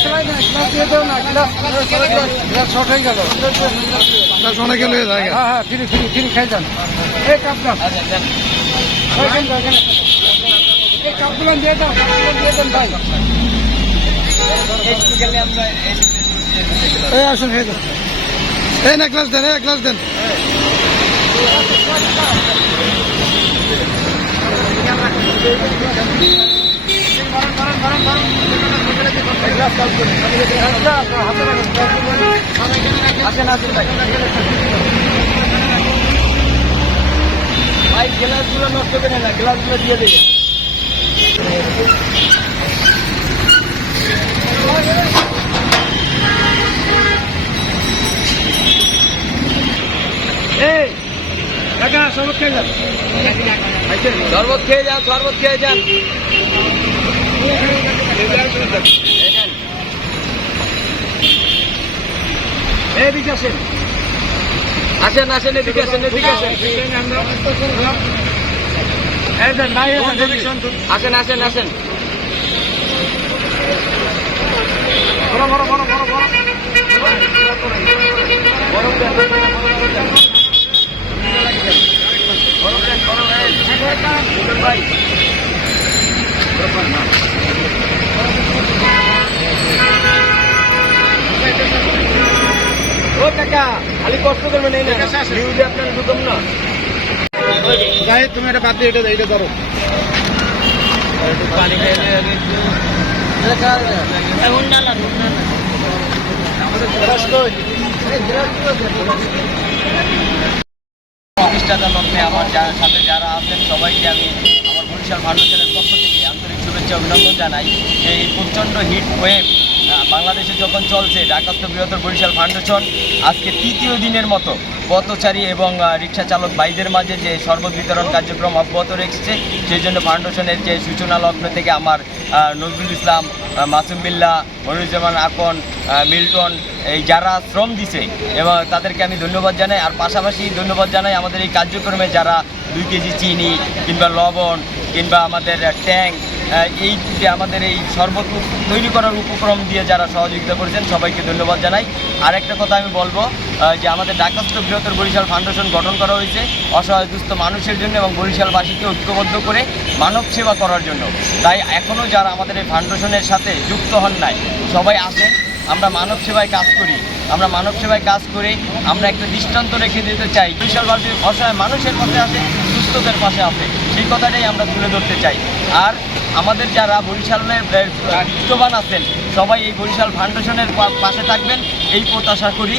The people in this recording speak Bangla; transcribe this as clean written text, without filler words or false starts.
শোনা গেল ফ্রি ফ্রি ফ্রি খাই যান এই কাপটা এই কাপগুলো দিয়ে দাও ভাই এই আসুন খেয়ে যান এই না গ্লাস দেন গ্লাস দেন ভাই গ্লাসগুলো নষ্ট করে না, গ্লাসগুলো দিয়ে দেবে। এই কাকা শরবত খেয়ে যান শরবত খেয়ে যান, শরবত খেয়ে যান। এদিকে আসেন আসেন আসেন, এদিকে আসেন, এদিকে আসেন, আসেন আসেন আসেন। ও কাকা খালি কষ্ট করবেন এই না, নিউজে আপনার ঢুকম না। যাই তুমি এটা বাদ দিয়ে এটা ধরো পানি খেয়ে প্রতিষ্ঠাতা লগ্নে আমার সাথে যারা আছেন সবাইকে আমি আমার বরিশাল ফাউন্ডেশনের পক্ষ থেকে আন্তরিক শুভেচ্ছা অভিনন্দন জানাই। এই প্রচণ্ড হিট ওয়েভ বাংলাদেশে যখন চলছে, ঢাকাস্থ বৃহত্তর বরিশাল ফাউন্ডেশন আজকে তৃতীয় দিনের মতো পথচারী এবং রিক্সা চালক ভাইদের মাঝে যে শরবত বিতরণ কার্যক্রম অব্যাহত রেখেছে, সেই জন্য ফাউন্ডেশনের যে সূচনা লগ্ন থেকে আমার নজরুল ইসলাম, মাসুম বিল্লাহ, মনিরুজ্জামান আকন, মিল্টন এই যারা শ্রম দিছে এবং তাদেরকে আমি ধন্যবাদ জানাই। আর পাশাপাশি ধন্যবাদ জানাই আমাদের এই কার্যক্রমে যারা 2 কেজি চিনি কিংবা লবণ কিংবা আমাদের ট্যাঙ্ক এই যে আমাদের এই শরবত তৈরি করার উপক্রম দিয়ে যারা সহযোগিতা করেছেন সবাইকে ধন্যবাদ জানাই। আর একটা কথা আমি বলবো যে আমাদের ঢাকাস্থ বৃহত্তর বরিশাল ফাউন্ডেশন গঠন করা হয়েছে অসহায় দুস্থ মানুষের জন্য এবং বরিশালবাসীকে ঐক্যবদ্ধ করে মানব সেবা করার জন্য। তাই এখনও যারা আমাদের এই ফাউন্ডেশনের সাথে যুক্ত হন নাই সবাই আসেন, আমরা মানব সেবায় কাজ করি। আমরা মানব সেবায় কাজ করে আমরা একটা দৃষ্টান্ত রেখে দিতে চাই, বরিশালবাসী অসহায় মানুষের পাশে আছে, সুস্থদের পাশে আছে, সেই কথাটাই আমরা তুলে ধরতে চাই। আর আমাদের যারা বরিশালের বিত্তবান আছেন সবাই এই বরিশাল ফাউন্ডেশনের পাশে থাকবেন এই প্রত্যাশা করি।